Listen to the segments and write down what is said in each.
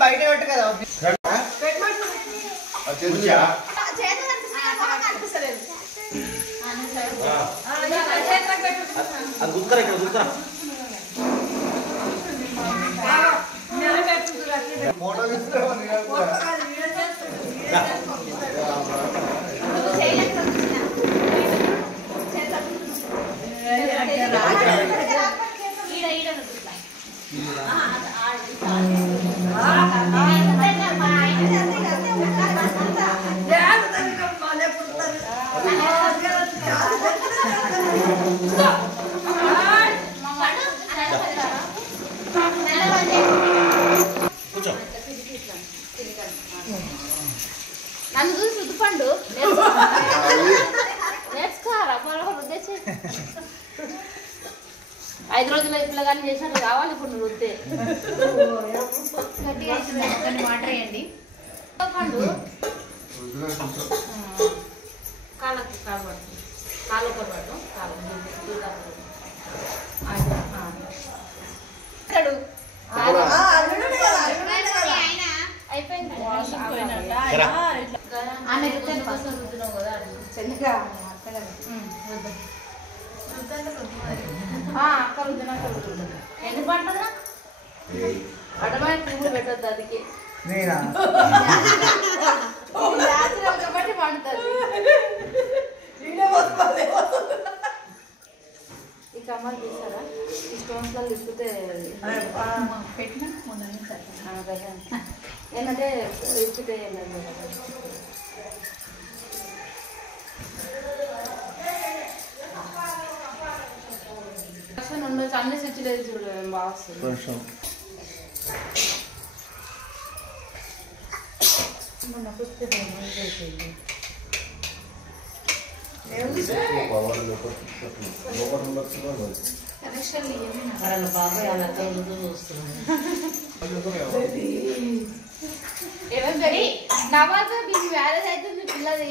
బయట పెట్టు కదా అది గుర్తురా ఇక్కడ గుర్తురా నన్ను చూసి రుద్దుపండు నేర్చుకోరా 5 రోజులు పిల్లగాని చేసినట్టు కావాలి ఇప్పుడు నువ్వు రుద్దే మాట వేయండి పండు కాళ్ళకు కాలు కొట్టడం అయిపోయింది అక్క రుద్దినాక ఎందుకు పడుతుందా అడమైన పువ్వులు పెట్టద్దు అదికి కాబట్టి పండుతుంది ఈ కమ్మలు తీసారా ఈ స్టోన్స్ లో తిప్పితే పెట్టినా ఏంటంటే తిప్పితే ఉండొచ్చు అన్ని స్విచ్ లేదు చూడు బాగా వస్తుంది మొన్న నవాజు మీకు మ్యారేజ్ అవుతుంది పిల్లది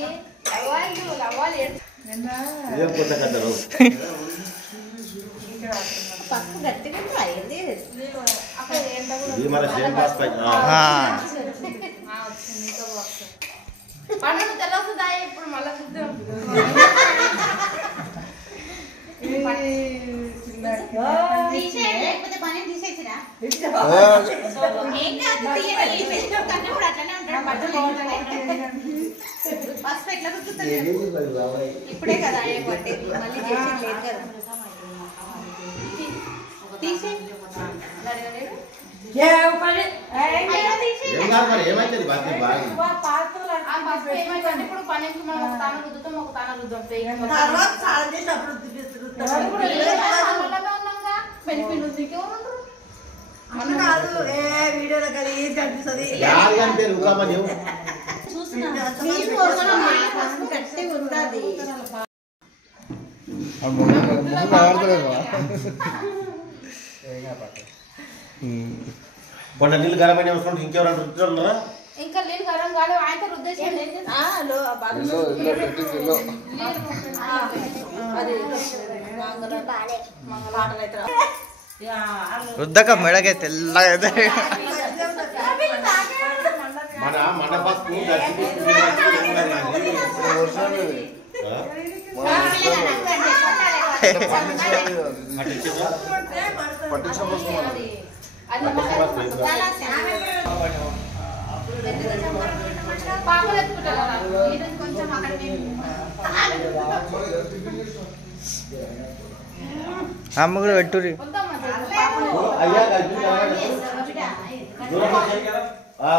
అవ్వాలి పప్పు గట్టిగా అయింది పండుగ తెల్లవుతుందా ఇప్పుడు మళ్ళా చూద్దాం లేకపోతే పని తీసేసిరా ఫస్ట్ ఎట్లా కుదురుతుంది ఇప్పుడే కదా పట్టేది మళ్ళీ చేసేది లేదు కదా తీసే ఇప్పుడు పనికి మనం ఒక తాన రుద్దుతాం ఒక తాన రుద్దాం పంట నీళ్ళు గరమైన ఇంకెవరైనా రుద్దుతున్నారా ఇంకా నీళ్ళు గరం కాదు ఆయన రుద్దేశం రుద్దక మెడకే తెల్లగా మన పసుపు పాపలు ఎత్తుకుంటారు కొంచెం అమ్మ కూడా పెట్టుర్రి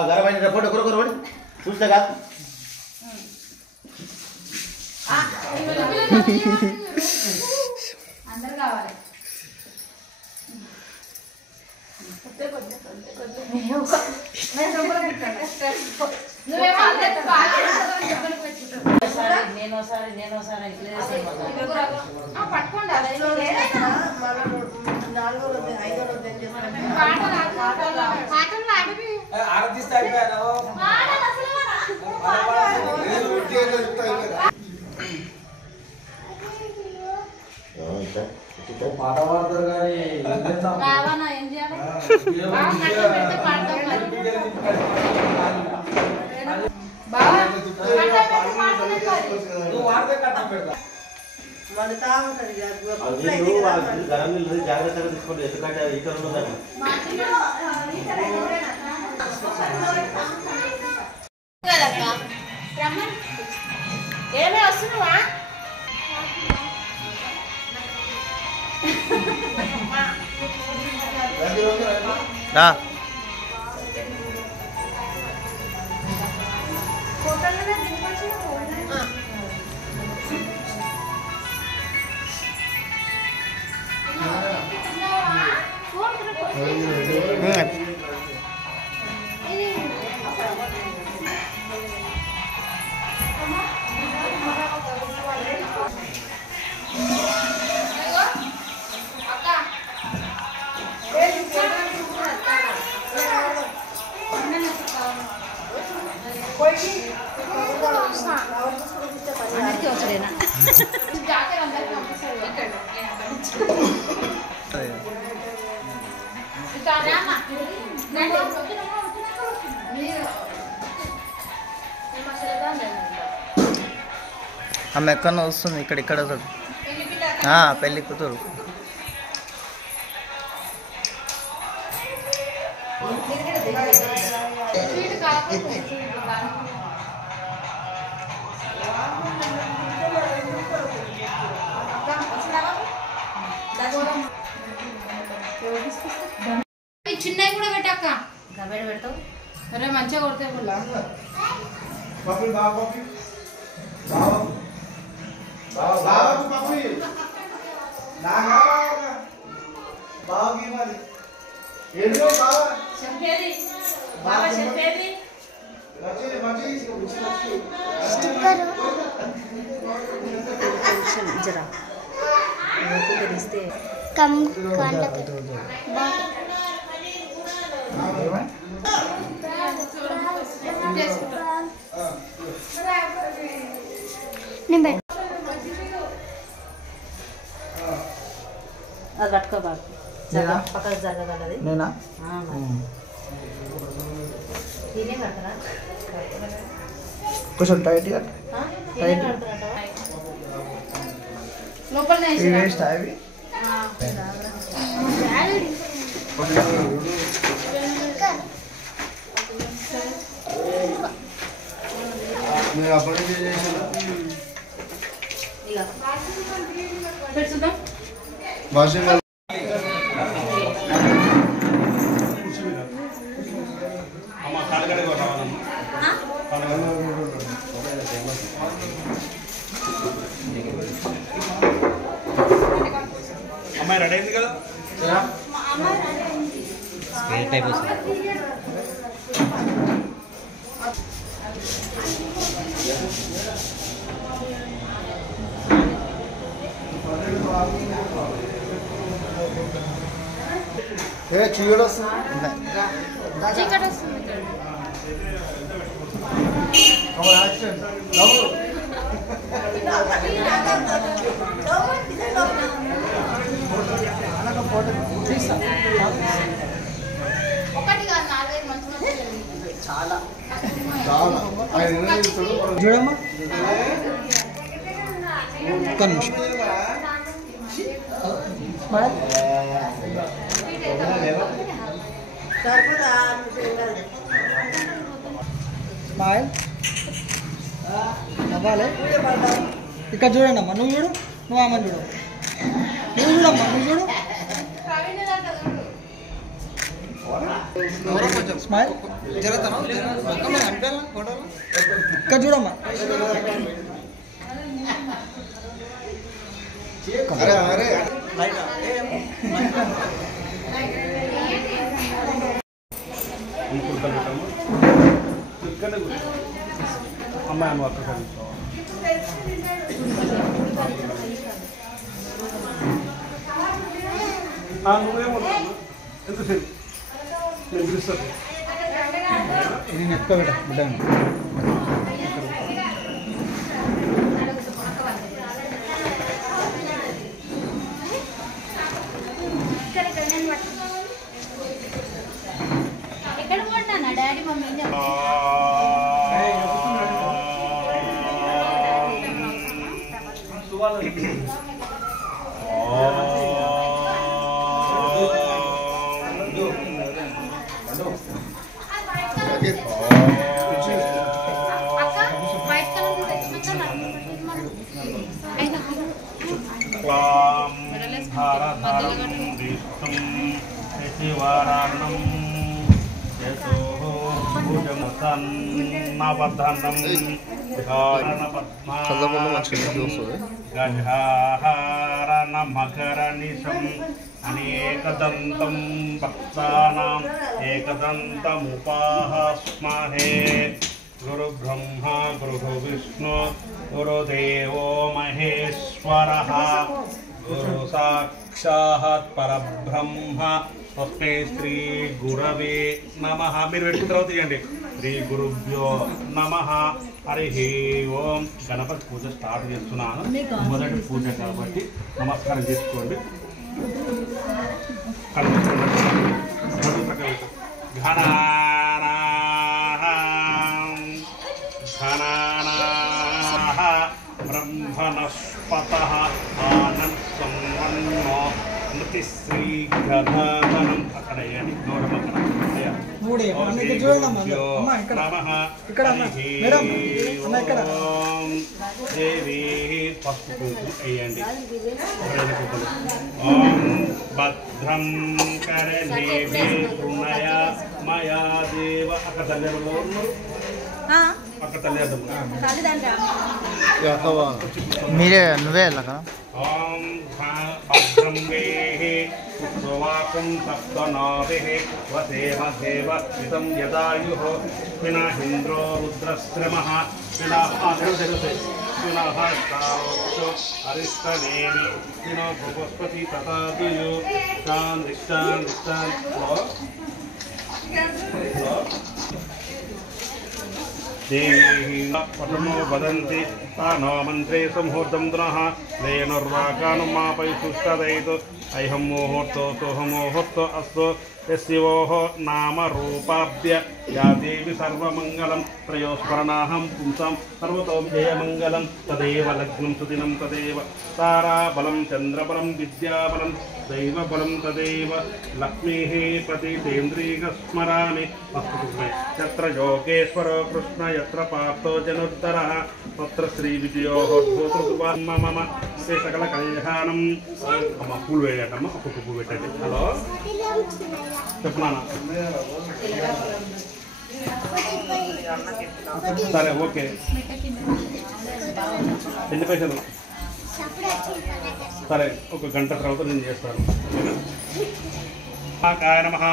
గరమైన ఫోటో కొరకొరబడి చూస్తే కాదు అందరు కావాలి పాట పాడతారు కానీ గరం నీళ్ళు జాగ్రత్తగా తీసుకోండి ఎందుకంటే ఇక్కడ ఉన్నదండి ఏమే వస్తున్నావా రా ఆమె ఎక్కడ వస్తుంది ఇక్కడ పెళ్లి కూతురు చిన్నవి కూడా పెట్టాక పెడతావు అరే మంచిగా కొడితే చెప్పేది బాబా చెప్పేది జరా తెలిస్తే అది పట్టుకో బాబు పక్కకు జరగగలది నేనా నేనే కడతారా కొంచెం టైట్ లోపల అమ్మాయి రెడీ అయింది కదా స్కేల్ టైప్ వస్తుంది చీకటి వస్తుంది చూడమ్మా ఒక్క నిమిషం స్మైల్ అవ్వాలి ఇక్కడ చూడండి అమ్మా నువ్వు చూడు నువ్వు అమ్మని చూడు నువ్వు చూడమ్మా నువ్వు చూడు స్మైల్ ఇక్కడ చూడమ్మా ఇక్కడనే కూర్చో. అమ్మాయి అమ్మ అక్కడ కూర్చోవాలి. నువ్వేమో ఎంతసేపు నేను పిలుస్తాను. ఇది నెట్టుకోబెట్ట బిడ్డ ఎక్కడ పోతానా డాడీ మమ్మీ అనేకదంతం భక్తానాం ఏకదంతముపాస్మహే. గురు బ్రహ్మ గురు విష్ణు గురుదేవో మహేశ్వరః గురు సాక్షాత్ పరబ్రహ్మ స్వస్తి శ్రీ గురవే నమః. మీరు పెట్టిన తర్వాత ఇవ్వండి. శ్రీ గురుభ్యో నమః. హరి ఓం. గణపతి పూజ స్టార్ట్ చేస్తున్నాను. మొదటి పూజ కాబట్టి నమస్కారం చేసుకోండి. బ్రహ్మణస్పతః ఆనన్ సంవన్నో మృతిశ్రీగణాధనం. అక్కడ వేయండి. గౌరవం అక్కడ మూడే ఇక్కడ చూడండి అమ్మ అమ్మ ఇక్కడ ఇక్కడ అమ్మ మేడం అమ్మ ఇక్కడ దేవి పసుపు కుంకుమ వేయండి. ఓం భద్రం కరణేభి పుణయ మయా దేవ. అక్కడ తల్లిదండ్రులు అక్కడ తల్లిదండ్రులు మీరే నువ్వే వెళ్ళక ఓం భద్రం వేహి సువాకం సప్తనాభిః వసేమ సేవ ఇదం యదాయుః పినాహింద్రో రుద్రశ్రమః పినాః స్థావోక్షో అరిష్టనేమి పినో బృహస్పతి తథాదుయో దేవీ పఠనో వదంతి తానో మంత్రే సంహూర్తం పునః వేణుర్వాకాను మాపై సుష్టదైతు ఐహం ముహూర్తో సోహం ముహూర్తో అస్తో యస్యోః నామ రూపాభ్య యా దేవి సర్వమంగళం త్రయోస్మరణాహం పుంసాం సర్వతో జయమంగళం. తదేవ లగ్నం సుదినం తదేవ తారాబలం చంద్రబలం విద్యాబలం దైవబలం తదేవ లక్ష్మీః ప్రతితేంద్రీక స్మరామి. యత్ర యోగేశ్వరో కృష్ణ యత్ర పార్థో జనోద్ధరః తత్ర శ్రీ విజయోః మమ సకల కళ్యాణం. అమ్మ పూలు వేయటమ్మ. ఒక్కొక్క పువ్వు పెట్టండి. హలో చెప్పనా? సరే ఓకే. ఎన్ని పైసలు? సరే ఒక గంట తర్వాత నేను చేస్తాను. కాయ నమః.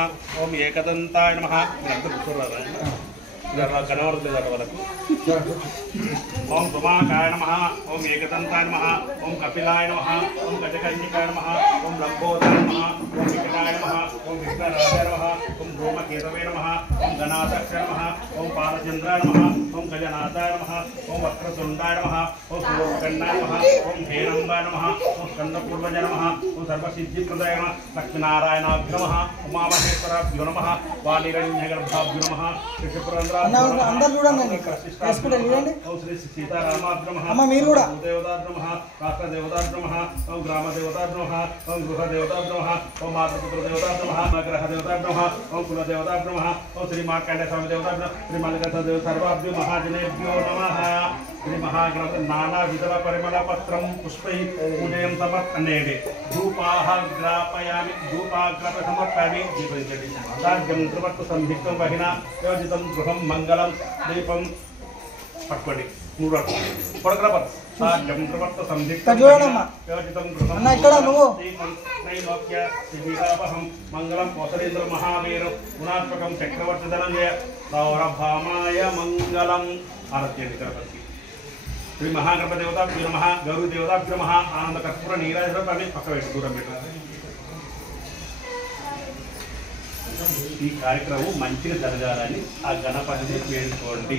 ఓం ఏకదంతాయ నమః. మీరందరూ కూర్చోరారా? కనవరలేదట వాళ్ళకు. ఓం సుమాకాయ నమః. ఓం ఏకదంతాయ నమః. ఓం కపిలాయ నమః. ఓం గజకన్యకాయ నమః. ఓం లంబోదరాయ నమః. ఓం వికటాయ నమః. ఓం విఘ్నరాజాయ నమః. ఓం ధూమకేతవే నమః. ఓం గణాధ్యక్షాయ నమః. ఓం పాలచంద్రాయ నమః. ఓం గజనాథాయ నమః. ఓం వక్రతుండాయ నమః. ఓం సూర్యకర్ణాయ నమః. ఓం హేరంబాయ నమః. ఓం స్కందపూర్వజ నమః. ఓం సర్వసిద్ధిప్రదాయ నమః. లక్ష్మీనారాయణాభ్యో నమః. ఉమామహేశ్వరాభ్యో నమః. వాణిరణ్యగర్భాభ్యో నమః. ఋషిపురంధ్ర అందరు చూడండి వేసుకుంటే చూడండి అమ్మ మీరు కూడా దేవతాద్రమః. రాష్ట్రదేవతాద్రమః. ఓం గ్రామదేవతాద్రమః. ఓం గృహదేవతాద్రమః. ఓం మాతృపుత్రదేవతాద్రమః. గ్రహదేవతాద్రమః. ఓం కులదేవతాద్రమః. ఓం శ్రీ మార్కండేయ స్వామి దేవతాద్రమః. శ్రీ మల్లికార్జున సర్వాభ్యో మహాజనేభ్యో నమః. శ్రీ మహాగ్రహ నానా విధవ పరిమళ పత్రం పుష్పై పూజయం సమర్పణేది. ధూపాగ్రాపయామి. ధూపాగ్రప సమర్పయామి. దీపించండి. రాజ్యం ధ్రువత్తు సంధిక్తం వహిన యోజితం గృహం మంగళం దీపం పట్టుకోండి. 3 పడకరా పట్టు. సాధ్యం ప్రవర్త సంధిక్త ఇక్కడ చూడమ్మా. యోజితం అన్న, ఇక్కడ నువ్వు. త్రైలోక్య శ్రీకాపహం మంగళం కోసలేంద్ర మహావీరం గుణాత్మకం చక్రవర్తి ధనంజయ సౌరభామాయ మంగళం ఆరత్యండి గణపతి శ్రీ మహాగణపతి దేవతాభ్యో నమః గౌరీ దేవతాభ్యో నమః ఆనంద కర్పూర నీరాజనపై పక్క పెట్టు దూరం పెట్టు. ఈ కార్యక్రమం మంచిగా జరగాలని ఆ గణపతిని వేడుకోండి.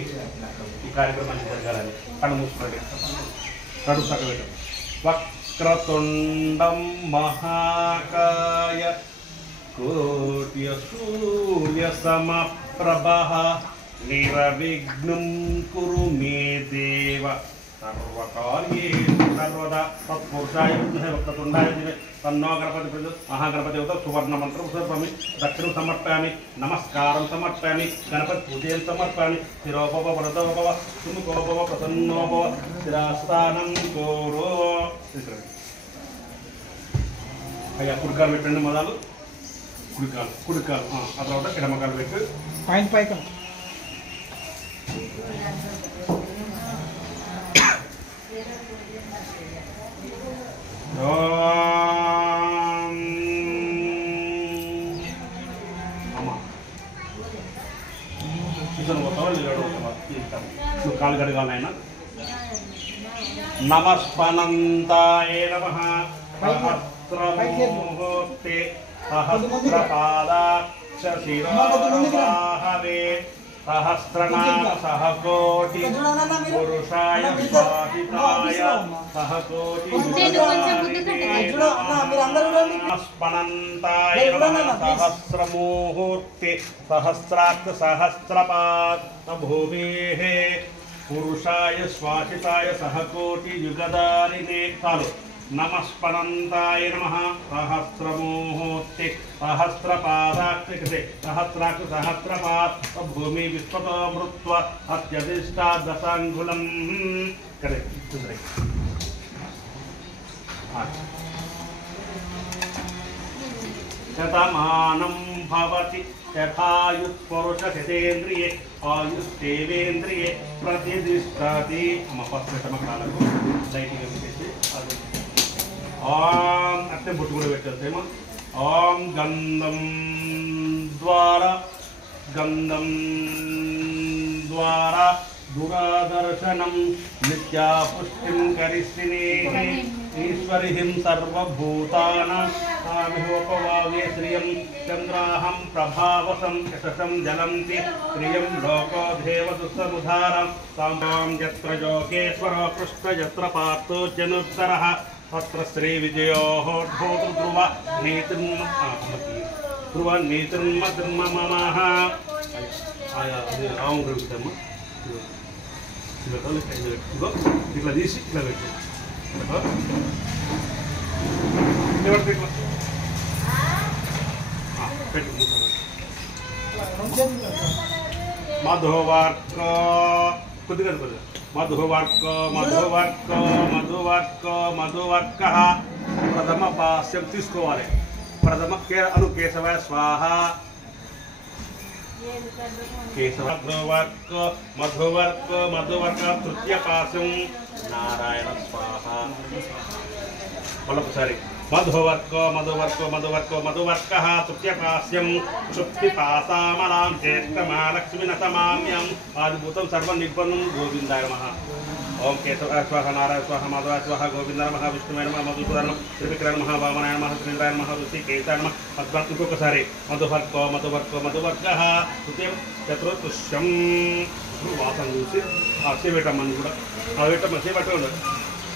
ఈ కార్యక్రమం మంచిగా జరగాలని కళ్ళు మూసుకోండి. కడుపు పక్క పెట్టు. వక్రతుండం మహాకాయ కోట్య సూర్య సమప్రభః నిర్విఘ్నం కురు మే దేవ సర్వకార్యేషు సర్వదా తత్పురుషాయ విద్మహే వక్రతుండాయ ధీమహి తన్నో గణపతి ప్రచోదయాత్. మహాగణపతి దేవత సువర్ణ మంత్రం సమర్పయామి, దక్షిణం సమర్పయామి, నమస్కారం సమర్పయామి, గణపతి పూజయం సమర్పయామి. స్థిరోపవ వరదోపవ సుముఖోపవ ప్రసన్నోపవ స్థిరాస్థానం కోరో. అయ్యా కుడికాలు పెట్టండి మొదలు. కుడికాలు ఆ తర్వాత ఎడమకాలు పెట్టు. పాయింట్ పైకి నువ్వు కాలు కడగాలైనా. నమస్పనంతాయ నమః సహస్రమూర్తే సహస్రపాదాక్ష శిరోహవే సహస్రనామ సహకోటి పురుషాయ స్వాహితాయ సహకోటి స్పనంతాయ నమః సహస్రమూర్తి సహస్రాక్ష సహస్రపాద భూమేః పురుషాయ స్వాహితాయ సహకోటి యుగదారినే. చాలు. నమస్పనంతాయ నమః సహస్రమూర్తి సహస్రపాదాక్ష సహస్రాక్ష సహస్రపాద భూమి విశ్వతో మృత్వ అత్యధిష్టా దశాంగులం. శతమానం భవతి యథాయుఃపురుషశతేంద్రియే ఆయుష్ేవేంద్రియే ప్రతిదిష్టతి. అమ్మ ఫస్ట్ కాలకు లైటింగ్ పెట్టేసి ఓం అట్టే బొట్టు కూడా పెట్టేసేమో. ఓం గంధం ద్వారా దురాదర్శనం నిత్యా పుష్టిం కరిష్టినే ఈశ్వరిహిం సర్వభూతానాం ఆవిహోపవాగే శ్రియం చంద్రాహం ప్రభావసం యశసం జలంతి శ్రియం లోకోదేవదుస్సముధారం సాంబాం యత్ర యోగేశ్వరో కృష్ణ యత్ర పార్థో జనుత్తరః తత్ర శ్రీ విజయోః ధ్రువ నీతిర్మమః. రావం కలుగుతామా ఇట్లా తీసి ఇట్లా పెట్టు. పెట్టు మధువర్క కొద్దిగా మధువర్క ప్రథమ పాస్యం తీసుకోవాలి. ప్రథమ అను కేశవాయ స్వాహ. కేశవ మధువర్క తృతీయ పాశం నారాయణ స్వాహ. మళ్ళొకసారి మధువర్క తృతీయ పాస్యం క్షుప్తి పాసామలాం జ్యేష్ఠమాలక్ష్మి నమామ్యం ఆదిభూతం సర్వం నిర్బంధం గోవిందాయ నమః. ఓం కేశవాయ స్వాహ నారాయణ స్వాహ మాధవాయ స్వాహ గోవిందాయ నమః విష్ణువాయ నమః మధుసూదనాయ నమః త్రివిక్రమాయ నమః వామనాయ నమః శ్రీంద్రాయ నమః ఋషికేశాయ నమః. ఇంకొకసారి మధువర్క తృతీయ చతుర్దృశ్యం వాసన చూసి చేపెట్టమ్మని కూడా పెట్టమ్మ చేపట్టుకోండి.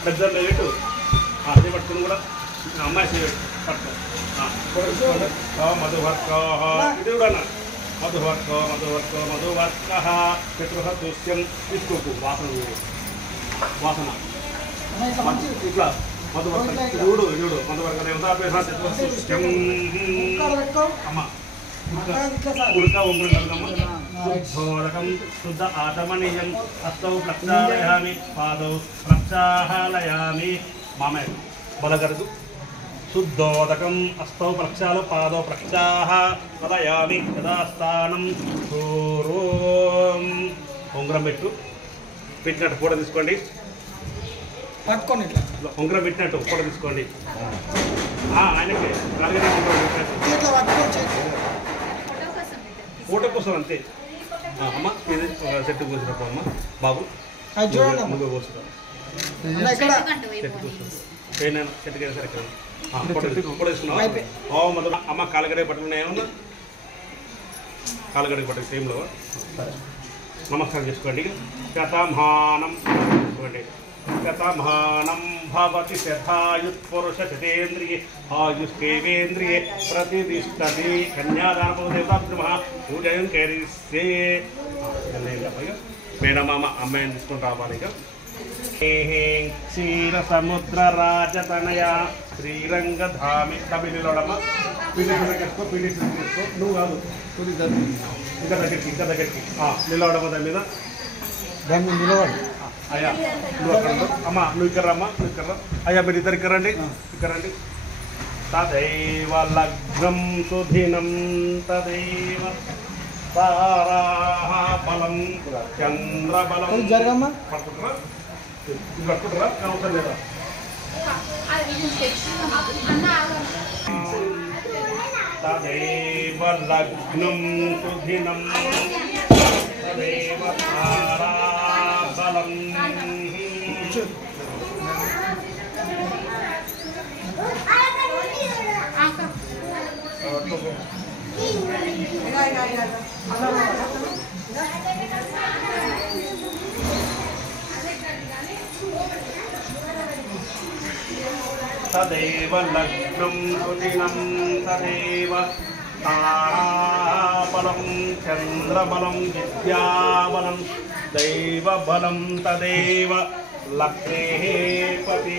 పెద్దలు పెట్టు చేపట్టుకుని కూడా అమ్మాయి చేపెట్టు పట్టు మధువర్క ఇది కూడా మధువర్క చతుర్దృశ్యం తీసుకోకు వాసన ఇట్లా మధువర్క చూడు మధువర్క చతుర్దృశ్యం అమ్మ ఉడక శుద్ధోదకం శుద్ధ ఆచమనీయం హస్తౌ ప్రక్షాళయామి పాదౌ ప్రక్షాళయామి. మామయ్య బలగరదు. శుద్ధోదకం హస్తౌ ప్రక్షాళ పాదౌ ప్రక్షాళయామి యథాస్థానం. ఉంగరం పెట్టినట్టు ఫోటో తీసుకోండి. పట్టుకోండి ఇట్లా ఉంగరం పెట్టినట్టు ఫోటో తీసుకోండి ఆయనకి అలాగే ఉంగరం పెట్టినట్టు ఇట్లా పట్టుకోండి చేతి. ఫోటో కోసం అంతే అమ్మ ఇది చెట్టు కూర్చున్నప్పుడు అమ్మ బాబు అది చూడండి అమ్మ. నువ్వే కూర్చుంటావు అన్న ఇక్కడ చెట్టు కూర్చుంటావు ఏమైనా చెట్టుకి సరే ఫోటో తీసుకున్నావు మొదలు అమ్మ కాలగడే పట్టుకున్నా ఏమన్నా కాలగడే పట్టుకు సేమ్లో నమస్కారం చేసుకోండి శతమానం చేసుకోండి శతమానం భవతి శతాయుత్పురుష శతేంద్రియే ఆయుష్కేవేంద్రియే ప్రతిష్టతి కన్యాదానపో దేవతాపితృమః పూజయం కరిస్తే మేనమామ అమ్మాయిని తీసుకొని రావాలి ఇక క్షీర సముద్ర రాజతనయ శ్రీరంగధామి తమిళమ్మ పిండి తీసుకో పిండి తీసుకో నువ్వు కాదు ఇంకా దగ్గరికి నిలవడం దాని మీద దాన్ని నిలబడి అయ్యా నువ్వు అక్కడ ఉండు. అమ్మ నువ్వు ఇక్కడ రమ్మా నువ్వు ఇక్కడ రా. అయ్యా మీరు ఇద్దరు ఇక్కడ రండి ఇక్కడ రండి తదైవ లగ్నం సుధినం తదైవ తారాః బలం చంద్రబలం అది జరగమ్మా. పట్టుకుంటారా ఇది పట్టుకుంటారా అవసరం లేదా తదైవ లగ్నం సుధినం తదైవ తారా బలం తదేవ లగ్నం సుదినం తదేవ తారాబలం చంద్రబలం విద్యాబలం దైవబలం తదేవ లగ్నేపతి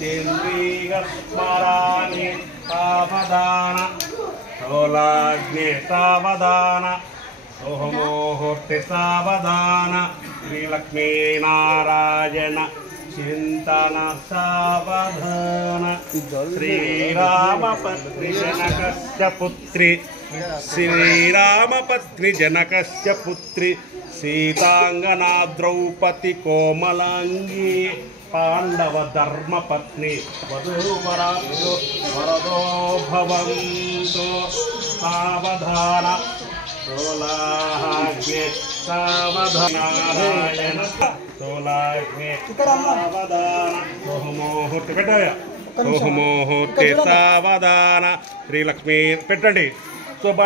చంద్రీగస్మరాణి సావధాన సోలాగ్నే సావధాన సోహమోహోర్తి సావధాన శ్రీలక్ష్మీనారాయణ చింతన సావధాన శ్రీరామపత్ని జనకస్య పుత్రి శ్రీరామపత్ని జనకస్య పుత్రి సీతాంగనా ద్రౌపది కోమలాంగి పాండవ ధర్మపత్ని వధూవరాభ్యో వరదో భవంతో సావధాన సోలాగ్నే సావధానారాయణ సోలాగ్నే సావధాన సోహమోహూర్తి పెట్టాయా సోహమోహూర్తి సావధాన శ్రీలక్ష్మి పెట్టండి శుభ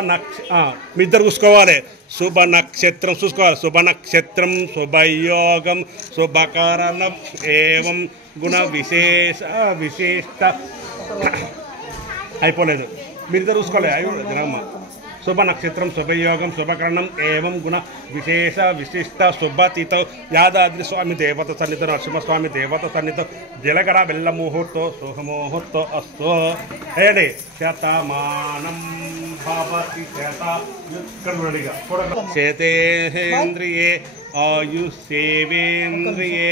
మీ ఇద్దరు చూసుకోవాలి శుభ నక్షత్రం చూసుకోవాలి శుభ నక్షత్రం శుభయోగం శుభకరణం ఏవం గుణ విశిష్ట అయిపోలేదు మీరు ఇద్దరు చూసుకోవాలి అయ్యో జనమ్మ శుభ నక్షత్రం శుభయోగం శుభకరణం ఏవం గుణ విశిష్ట శుభతితో యాదాద్రి స్వామి దేవత సన్నిధి నరసింహస్వామి దేవత సన్నిధి జలగడ బెల్ల ముహూర్తో శుభముహూర్తో అస్తు ఏడి శతమానం భవతి శతయుత్కరుడిగా శతేంద్రియే ఆయుషేవేంద్రియే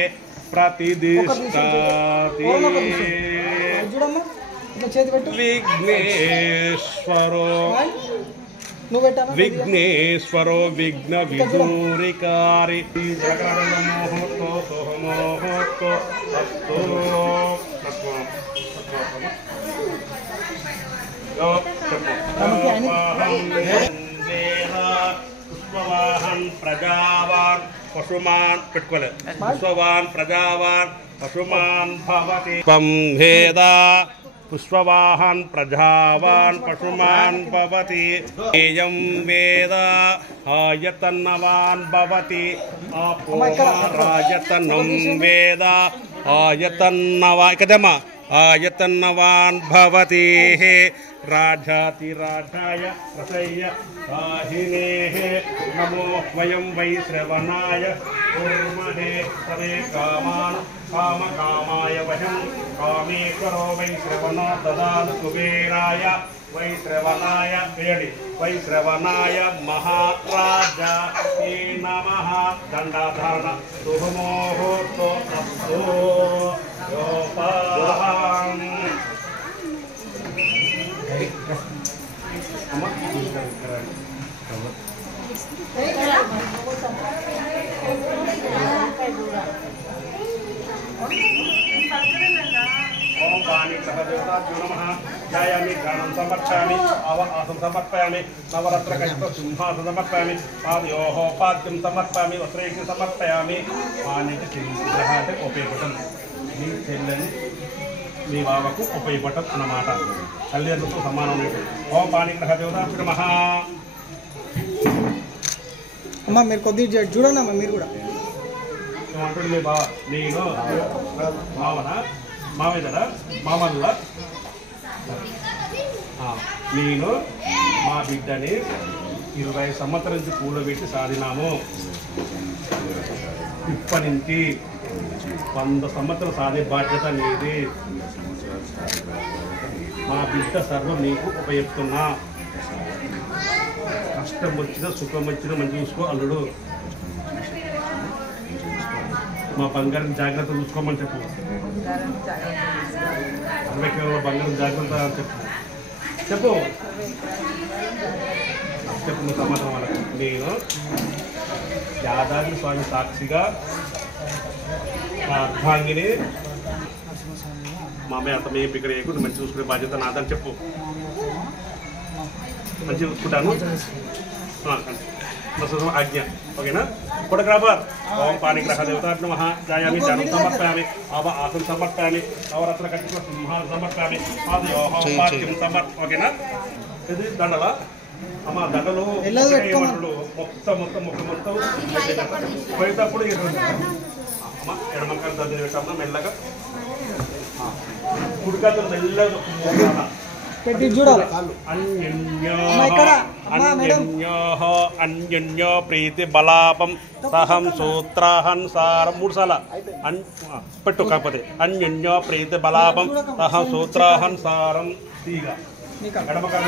ప్రతిదిష్టాతి చూడమ్మా ఇట్లా చేతి పెట్టు విఘ్నేశ్వరో నువ్వు పెట్టాను విఘ్నేశ్వరో విఘ్న విదూరికారి ముహూర్తో సోహమోహూర్తో అస్తు పుష్పవాహన్ ప్రజావాన్ పశుమాన్ పెట్టుకోలేదు పుష్పవాన్ ప్రజావాన్ పశుమాన్ భవతి వేద పుష్పవాహన్ ప్రజావాన్ పశుమాన్ భవతి ఏయం వేద ఆయతన్నవాన్ భవతి ఆపోరాయతనం వేద ఆయతన్నవా కదమ్మా ఆయతన్నవాన్ భవతి రాజాతిరాజాయ రసయ్య వాహినే నమో వయం వై శ్రవణాయ కుర్మహే సమే కామాన్ కామకామాయ వశం కామేశ్వరో వై శ్రవణ దదాతు కుబేరాయ వై శ్రవణాయ వేడి వై శ్రవణాయ మహారాజా నమః దండాధారణ శుభముహూర్తో అస్తు యోపాహం ఓం వాణి గ్రహదేవతాభ్యో నమః ధ్యాయామి ధ్యానం సమర్పయామి ఆసనం సమర్పయామి నవరత్న కచిత సింహాసనం సమర్పయామి పాదయోః పాద్యం సమర్పయామి వస్త్రైకి సమర్పయామి వాణికి గ్రహానికి ఉపయోగపడటం మీ చెల్లెని మీ బావకు ఉపయోగపడటం అన్నమాట తల్లిదండ్రులతో సమానమైన ఓం వాణి గ్రహదేవతాభ్యో నమః. అమ్మ మీరు కొద్దిగా చూడండి అమ్మ మీరు కూడా ఏమంటాడు మీ బావ నేను మావన మావేదరా మామల్ల నేను మా బిడ్డని 20 సంవత్సరం నుంచి కూడబెట్టి సాధినాము. ఇప్పటి 100 సంవత్సరం సాధే బాధ్యత నీది. మా బిడ్డ సర్వం నీకు ఉపయోగిస్తున్నా. కష్టం వచ్చినా సుఖం వచ్చినా మంచి చూసుకో అల్లుడు. మా బంగారం జాగ్రత్త చూసుకోమని చెప్పు. 60 కిలోల బంగారం జాగ్రత్త చెప్పు చెప్పు చెప్పు నువ్వు సమాధానం వాళ్ళకి. నేను యాదాద్రి స్వామి సాక్షిగా మా అర్ధాంగిని మా అమ్మాయి అంత మేము ఇక్కడ వేయకుండా మంచి చూసుకునే బాధ్యత నాదని చెప్పు. మంచిగా చూసుకుంటాను ఆజ్ఞ ఓకేనా. కొడగ్రాబర్ ఓం పాణి గ్రహ దేవతాభ్యో నమః ధ్యాయామి ధ్యానం సమర్పయామి ఆసనం సమర్పయామి నవరత్న కచిత సింహాసనం సమర్పయామి పాదయోః పాద్యం ఓకేనా. ఇది దండల అమ్మ దండలు మొత్తం పోయేటప్పుడు అమ్మ ఎడమకాలు దద్ద పెట్టమ్మా మెల్లగా కుడికాలు మెల్లగా పెట్టి చూడాలి. అన్యోన్యో ప్రీతి బలాపం సహం సూత్రాహం సారం 3 సార్లు పెట్టు. కాకపోతే అన్యోన్యో ప్రీతి బలాపం సహం సూత్రాహం సారం తీగా ఎడమకాలు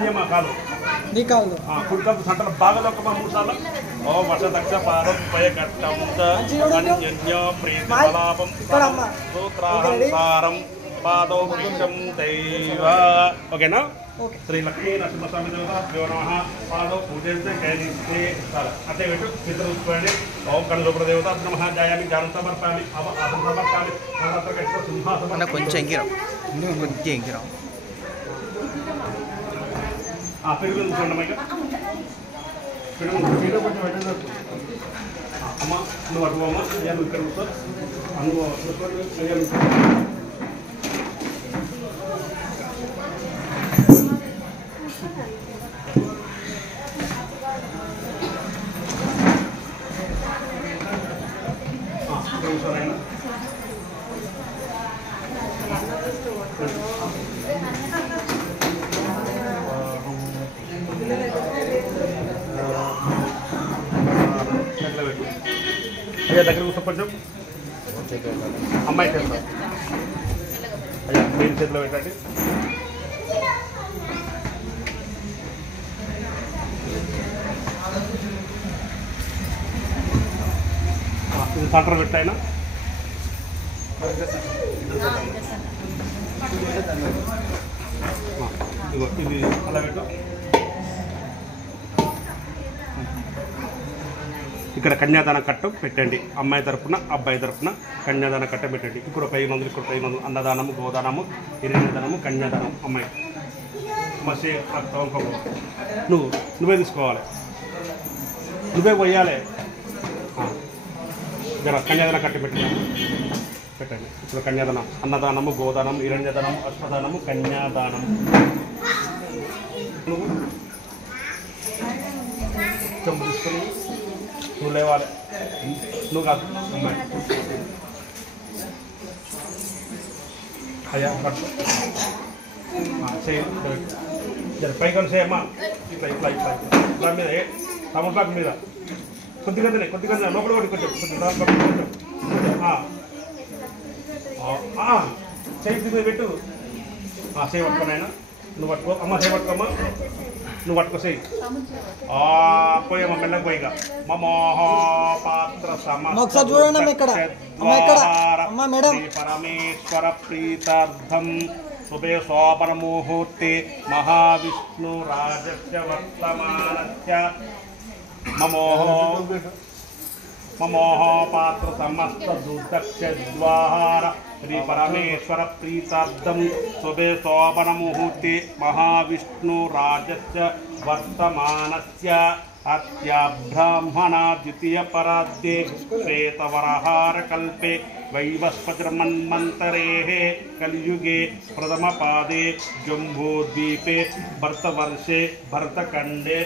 మీద కాలు కుడికాలు సంటలు బాగా దొక్కమా 3 సార్లు. ఓ వర్ష దక్ష పాదం పయ ఘట్టం అన్యోన్యో ప్రీతి బలాపం సూత్రాహం సారం పాదో దైవ ఓకేనా. శ్రీ లక్ష్మీ నరసింహస్వామి దేవతాభ్యో నమః పాదో పూజంతే కైలిస్తే అట్టే పెట్టు చిత్ర చూసుకోండి. ఓం కనలోపల దేవతాభ్యో నమః ధ్యాయామి ధ్యానం సమర్పయామి ఆసనం సమర్పయామి నవరత్న కచిత సింహాసనం కొంచెం ఎంకిరాం కొద్దిగా ఎంకిరాం పెరుగు చూసుకోండి అమ్మ. పెరుగు కొంచెం పెట్టండి అమ్మ. నువ్వు అటు అమ్మ నువ్వు ఇక్కడ కూర్చో. అందులో అయ్యా దగ్గర కూర్చో కొంచెం. అమ్మాయి చేస్తాం అయ్యా మీరు చేతిలో పెట్టండి. ఇది సెంటర్ పెట్టాయినా ఇదిగో ఇది అలా పెట్టు. ఇక్కడ కన్యాదాన కట్టం పెట్టండి. అమ్మాయి తరపున అబ్బాయి తరపున కన్యాదాన కట్టం పెట్టండి. ఇక్కడ 10 మందులు ఇక్కడ 10 మందులు అన్నదానము గోదానము హిరణ్యదానము కన్యాదానం. అమ్మాయి మసి నువ్వే తీసుకోవాలి, నువ్వే పోయాలి. జర కన్యాదాన కట్టం పెట్టండి. ఇప్పుడు కన్యాదానం అన్నదానము గోదానము హిరణ్యదానము అశ్వదానము కన్యాదానము. నువ్వు చెంబు తీసుకొని నువ్వు లేవాలి. నువ్వు కాదు అమ్మాయి అయ్యా పట్టు చేయి పైకి చేయమ్మా. ఇట్లా ఇట్లా ఇట్లా ఇట్లా మీద తమలపాకు మీద కొద్దిగా లోపల కొట్టి కొంచెం కొంచెం చేయి మీద పెట్టు. చేయి పట్టుకోనైనా నువ్వు పట్టుకో. అమ్మ చేయి పట్టుకోమ్మా. నువ్వు పట్టుకో చేయి. పోయమ్మా మెల్లగా పోయిగా మమోహపాత్ర పరమేశ్వర ప్రీతార్థం శుభే శోభనముహూర్తే మహావిష్ణు రాజస్య వర్తమానస్య మమోహ మమోహోపాత్ర సమస్త దుర్దక్షద్వాహార శ్రీ పరమేశ్వర ప్రీతార్థం శుభే శోభన ముహూర్తే మహావిష్ణు రాజస్య వర్తమానస్య అత్యాబ్రాహ్మణ ద్వితీయ పరాద్దే శ్వేతవరహార కల్పే వైవస్వతిర్మన్వంతరే కలియుగే ప్రథమ పాదే జంబూద్వీపే భరతవర్షే భరతఖండే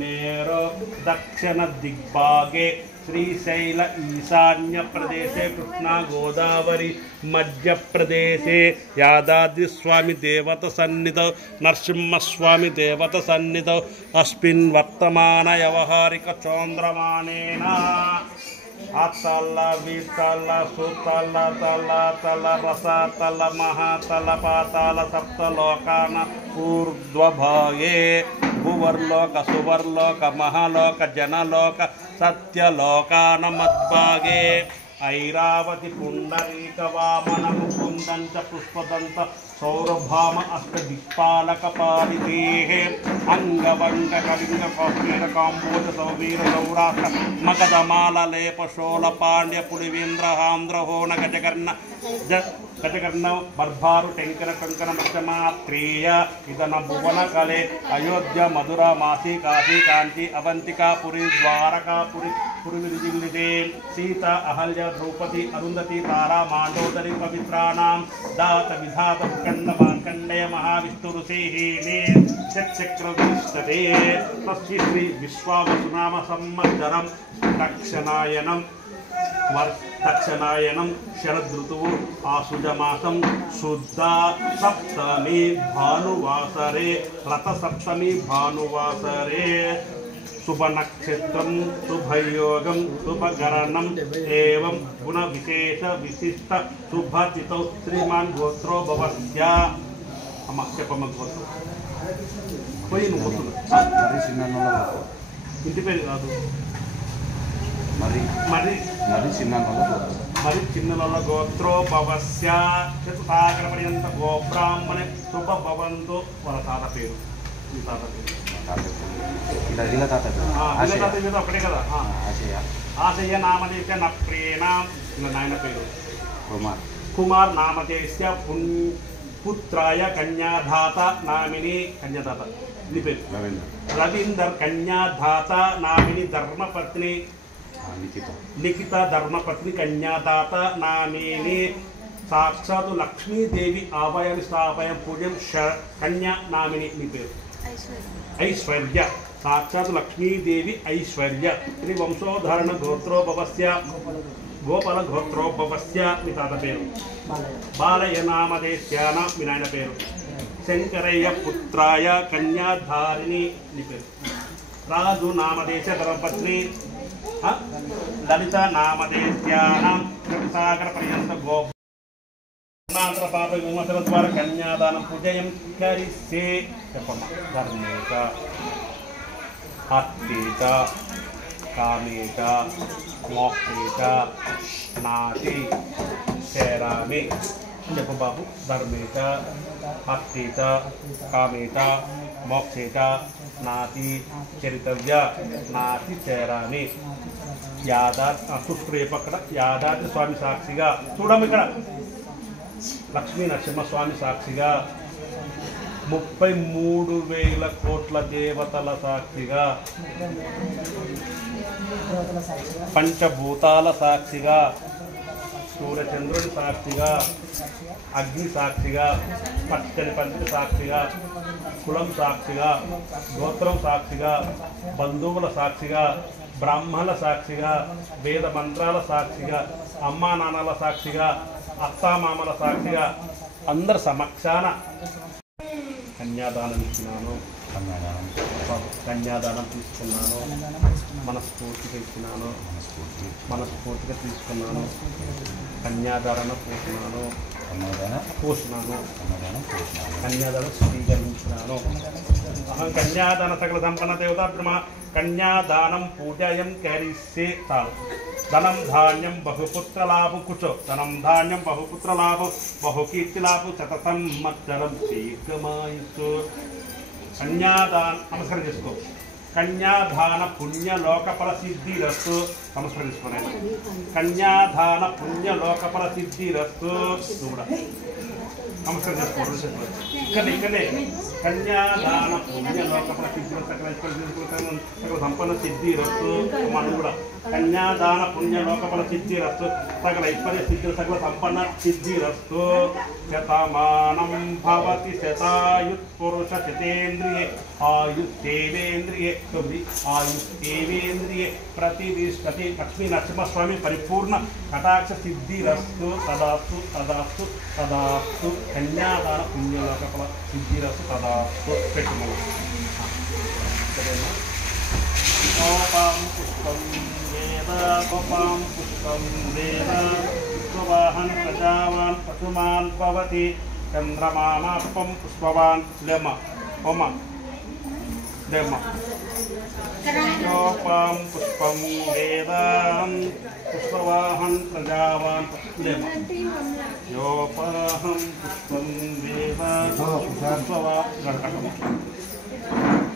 నేరో దక్షిణ దిగ్భాగే శ్రీశైల ఈశాన్య ప్రదేశే కృష్ణా గోదావరి మధ్యప్రదేశే యాదాద్రిస్వామి దేవత సన్నిధౌ నరసింహస్వామి దేవత సన్నిధౌ అస్మిన్ వర్తమాన వ్యవహారిక చోంద్రమానేన అతల వితల సుతల తల తల రస తల మహాతల పాతాల సప్తలోకాన ఊర్ధ్వభాగే భువర్లోక సువర్లోక మహాలోక జనలోక సత్యలోకాన మద్భాగే ఐరావతి పుండరీక వామన ముకుందంచ పుష్పదంత సౌరభామ అష్టదిక్పాలక పాలితే అంగవంగ కవింగ కౌపీర కాంబోజ సౌవీర సౌరాష్ట్ర మగధమాల లేప శోళ పాండ్య పులివీంద్రహాంధ్ర హోన గజకర్ణ గజకర్ణ బర్భారు టెంకర కంకణ మధ్యమాత్రేయ ఇదన భువన కలే అయోధ్య మధుర మాసి కాశీ కాంచి అవంతికా పురి ద్వారకా పురి పురివిరిజిల్లిదే సీత అహల్య ద్రౌపది అరుంధతి తారా మాండోదరి పవిత్రాణం దాత విధాత కండ మార్కండేయ మహావిష్ణు ఋషిహీనే చక్రవిష్టతే తస్య శ్రీ విశ్వావసునామ సంవత్సరం దక్షిణాయనం శరదృతువు ఆసుజమాసం శుద్ధ సప్తమి భానువాసరే రథ సప్తమి భానువాసరే శుభ నక్షత్రం శుభయోగం శుభకరణం ఏవం గుణ విశేష విశిష్ట శుభతిథౌ శ్రీమాన్ గోత్రో భవస్య అమ్మ చెప్పమ్మ గోత్రం పోయి నువ్వు ఇంటి పేరు కాదు మరి చిన్నల గోత్రో భవస్య చతుసాగర పర్యంత గోబ్రాహ్మణ శుభ భవంతు వాళ్ళ తాత పేరు మీ తాత పేరు ఒకటే కదా ఆశయ నామదేశ నప్రేణ ఇలా నాయన పేరు కుమార్ నామదేశ పుత్రాయ కన్యాధాత నామిని కన్యాదాత ఇది పేరు రవీందర్ కన్యాధాత నామిని ధర్మపత్ని లిఖిత ధర్మపత్ని కన్యాదాత నామిని సాక్షాత్ లక్ష్మీదేవి ఆభయం స్థాపయం పూజం కన్యా నామిని మీ పేరు ఐశ్వర్య సాక్షాత్ లక్ష్మీదేవి ఐశ్వర్య శ్రీ వంశోధరణ గోత్రోభవస్య గోపాల గోత్రోభవస్య మీ తాత పేరు బాలయ్య నామదేశ్యాన మీ నాయన పేరు శంకరయ్య పుత్రాయ కన్యాధారిణి మీ పేరు రాజు నామదేశ ధర్మపత్ని లలిత నామదేశ్యానం సాగర పర్యంత గో పాప విమర్శల ద్వారా కన్యాదానం పూజయం కరిస్తే చెప్పమ్మ ధర్మేక అత్తేక కామేక మోక్షేక నాటి చేరామి చెప్పు బాబు ధర్మేక అత్తేక కామేక మోక్షేక నాతి చరితవ్య నాతి చేరామి సుప్రేపక్కడ యాదాద్రి స్వామి సాక్షిగా చూడము ఇక్కడ లక్ష్మీ నరసింహస్వామి సాక్షిగా 33,000 కోట్ల దేవతల సాక్షిగా పంచభూతాల సాక్షిగా సూర్యచంద్రుని సాక్షిగా అగ్ని సాక్షిగా పచ్చని పంచని సాక్షిగా కులం సాక్షిగా గోత్రం సాక్షిగా బంధువుల సాక్షిగా బ్రాహ్మణుల సాక్షిగా వేద మంత్రాల సాక్షిగా అమ్మా నాన్నల సాక్షిగా అత్తామామల సాక్షిగా అందరి సమక్షాన కన్యాదానం ఇచ్చినాను కన్యాదానం తీసుకున్నాను మనస్ఫూర్తిగా ఇచ్చినాను మనస్ఫూర్తిగా తీసుకున్నాను కన్యాదానం పోసినాను కన్యాదానం స్వీకరించినాను అహం కన్యాదాన సకల సంపన్న దేవతా బ్రహ్మ కన్యాదానం పూజయం కరిస్తే చాలు ధనం ధాన్యం బహుపుత్రలాభు కుచో ధనం ధాన్యం బహుపుత్రలాభు బహుకీర్తిలాభు శతసం మచ్చరం దీర్ఘమాయుసు కన్యాదానం నమస్కారం చేసుకో కన్యాదాన పుణ్య లోకఫల సిద్ధిరస్తు. సంస్కరించుకోండి. కన్యాదాన పుణ్య లోకఫల సిద్ధిరస్తు. కూడా నమస్కారం చేసుకోండి. ఇక్కడే కన్యాదాన పుణ్య లోకఫల సిద్ధిరస్తు. సకల సంపన్న సిద్ధిరస్తు. మనం కూడా కన్యాదాన పుణ్య లోకఫల సిద్ధిరస్తు. సకల ఐశ్వర్య సిద్ధి సకల సంపన్న సిద్ధిరస్తు. శతమానం భవతి శతాయుత్ పురుష శతేంద్రియే ఆయుస్తేవేంద్రియే. ఆయుస్తేవేంద్రియే ప్రతిష్టతి. లక్ష్మీ నరసింహస్వామి పరిపూర్ణ కటాక్ష సిద్ధిరస్తు. తదాస్తు తదాస్తు తదాస్తు. కన్యాదాన పుణ్యలోకఫల సిద్ధిరస్తు. తదాస్తు. పెట్టుకోవాలి. గోపాం పుష్పం వేద గోపాం పుష్పం వేద పుష్పవాహన్ ప్రజావాన్ పశుమాన్ భవతి. చంద్రమామాపం పుష్పవాన్ లెమ హోమ లెమ. గోపాం పుష్పం వేద పుష్పవాహన్ ప్రజావాన్ లెమ. యోపాహం పుష్పం వేద పుష్పవాహన్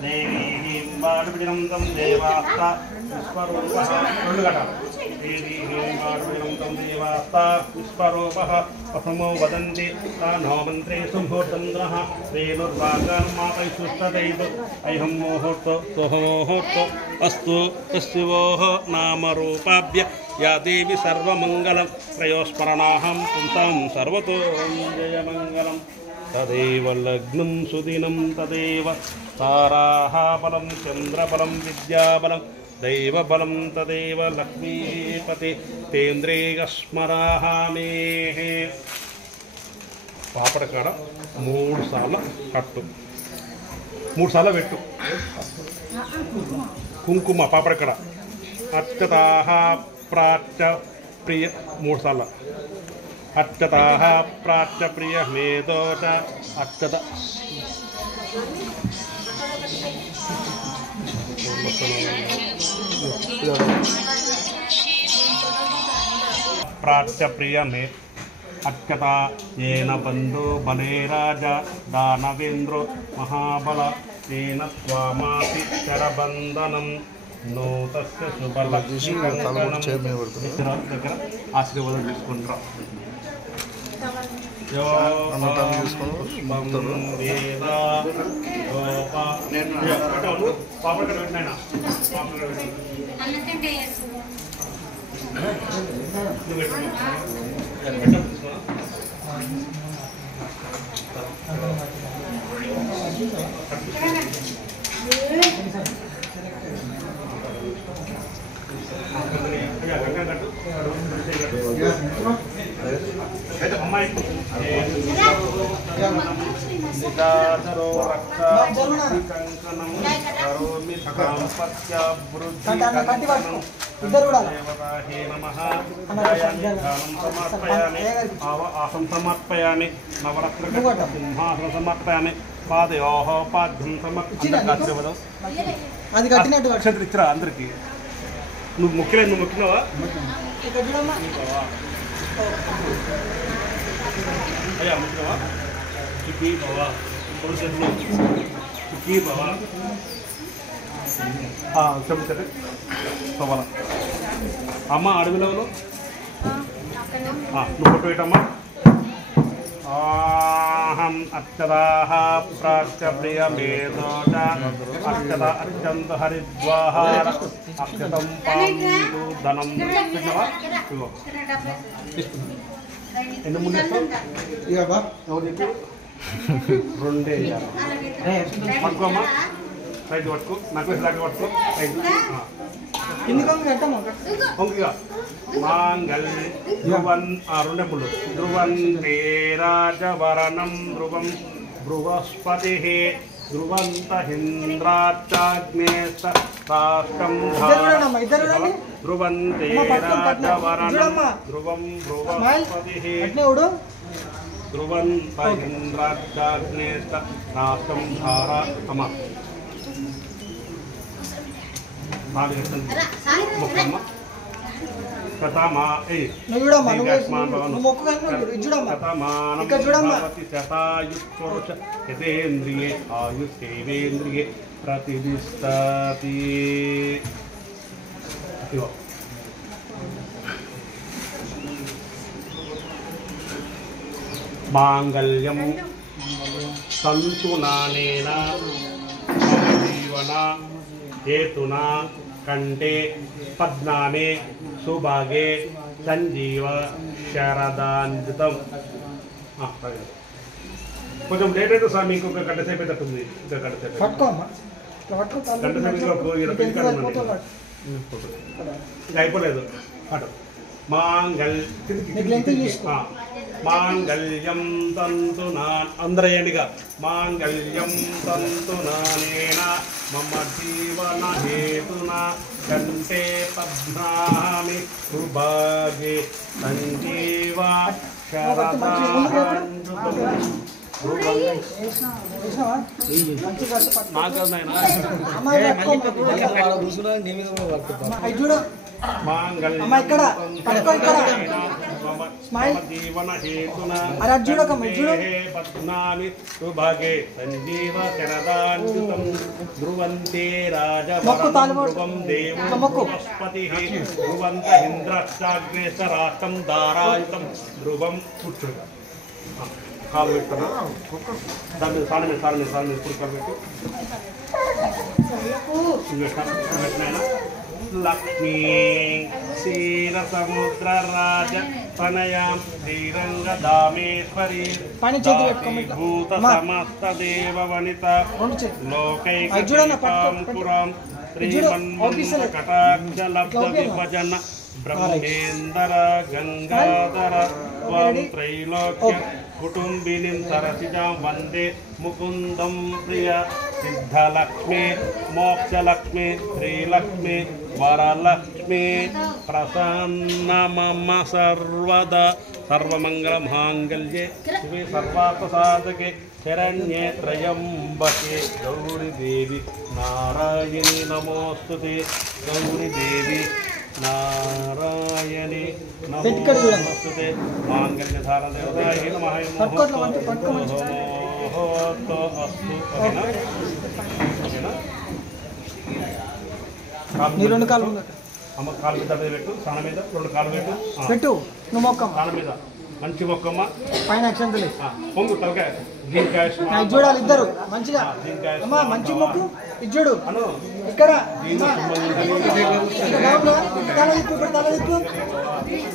దేవీం వాడుపిడినంతం దేవాస్త విశ్వరూపః. రెండు ఘటాలు. దేవీం వాడుపిడినంతం దేవాస్త విశ్వరూపః. ప్రథమో వదంతి తానో మంత్రేషు ముహూర్తంద్రః. రేణుర్వాగన్మాతైషుస్తదైవ అహం ముహూర్తో సోహముహూర్తో అస్తు. శివోః నామరూపాభ్య యా దేవి సర్వమంగళం. త్రయోస్మరణాహం పుంసాం సర్వతో జయమంగళం. తదేవ లగ్నం సుదినం తదేవ తారాః బలం చంద్రబలం విద్యాబలం దైవబలం తదేవ లక్ష్మీపతి తేంద్రేయస్మరామే. పాపడకాడ 3 సార్లు కట్టు. 3 సార్లు పెట్టు. కుంకుమ పాపడకాడ అర్చతాః ప్రాచ్య ప్రియ 3 సార్లు. అర్చతాః ప్రాచ్య ప్రియ మేధోచ అర్చత. ప్రాచ్య ప్రియ మే అర్చత ఏన బంధు బలే రాజా దానవేంద్రో మహాబల తేన స్వామాసి శరబంధనం నూతస్య శుభలక్ష్మి దగ్గర ఆశీర్వాదం తీసుకుంటారా. సమర్పయామి. నవరత్న సింహాసనం సమర్పయామి. పాదయోః పాద్యం సమర్పయామి. అది కట్టినట్టు అక్షంతలు ఇచ్చిరా అందరికి. నువ్వు మొక్కలేదు. నువ్వు మొక్కినావా? అయ్యా మొక్కినావా? చుక్కీ బావా చుక్కీ బావా చెప్తారు. సవాల అమ్మ అడవిలో నువ్వు ఫోటో పెట్టమ్మా. ఆహం అక్షదాః ప్రాచ్య ప్రియ మేధోచ అక్షత అత్యంత హరిద్వాహార అక్షతం పాండు ధనం. ఇగో ఎన్ని ముందు ఎవరు చెప్పి 2 పట్టుకోమ్మా. రైతు పట్టుకో. నాకు దాకా పట్టుకో. రైతు పొంగిగా మాంగళ్య ధ్రువన్ 2 ముళ్ళు. ధ్రువంతే రాజవరణం ధ్రువం బృహస్పతి ధ్రువంతహింద్రాచాగ్నేశ రాష్ట్రం ధ్రువంతే రాజవరణం ధ్రువం బృహస్పతి ధ్రువంతహింద్రాచాగ్నేశ రాష్ట్రం ధార. అమ్మ మొక్కమ్మ శతాయుష్పురుష యతేంద్రియే ఆయుస్తేవేంద్రియే ప్రతిష్ఠాతి మాంగళ్యం సంతునానేన జీవన హేతున కంటే పద్నానే సుభాగే సంజీవ శరదాన్వితం. కొంచెం లేట్ అయితే స్వామి ఇంకొక గంట సేపు అవుతుంది. ఇంకా గంట సేపు గంట సేపు ఇంకా అయిపోలేదు. అటు మాంగళ్యం తంతునా అందరూ ఏంటిగా మాంగళ్యం తంతునానేన మమ జీవన హేతున కంటే పద్నామి సుభాగే సంజీవ పద్నామి సంజీవ శరదాన్వితం ధ్రువంతే రాజవరం దేవస్పతి ధ్రువంత ఇంద్రశ్చాగ్నేశ్వరాష్టం దారాయుతం ధ్రువం. కూర్చోగా కాలు పెట్టుకున్నా దాని మీద సాల మీద ఇప్పుడు కాలు పెట్టి పెట్టినాయన. లక్ష్మీ క్షీర సముద్ర రాజ తనయాం శ్రీరంగ దామేశ్వరి భూత సమస్త దేవ వనిత లోకైకం పురాం శ్రీమన్మంత కటాక్ష లబ్ధ విభజన బ్రహ్మేందర గంగాధర త్వం త్రైలోక్య కుటుంబినిం సరసిజాం వందే ముకుందం ప్రియ సిద్ధలక్ష్మి మోక్షలక్ష్మి శ్రీలక్ష్మి వరలక్ష్మి ప్రసన్న మమ సర్వదా సర్వమంగళ మాంగళ్యే శివే సర్వార్థ సాధకే శరణ్యే త్రయంబకే గౌరీదేవి నారాయణి నమోస్తుతే. గౌరీదేవి నారాయణి నమోస్తుతే. మాంగళ్య ధారదేవతాయ నమః. నీ రెండు కాళ్ళు అమ్మ కాలు మీద పెట్టు, సాన మీద రెండు కాలు పెట్టు. నువ్వు మొక్కమ్మ కాళ్ళ మీద మంచి మొక్కమ్మ. పైన అక్షంతలే పొంగు తలకాయ దీనికాయ చూడాలి ఇద్దరు మంచిగా. అమ్మా మంచి మొక్కు ఇచ్చుడు ఇక్కడ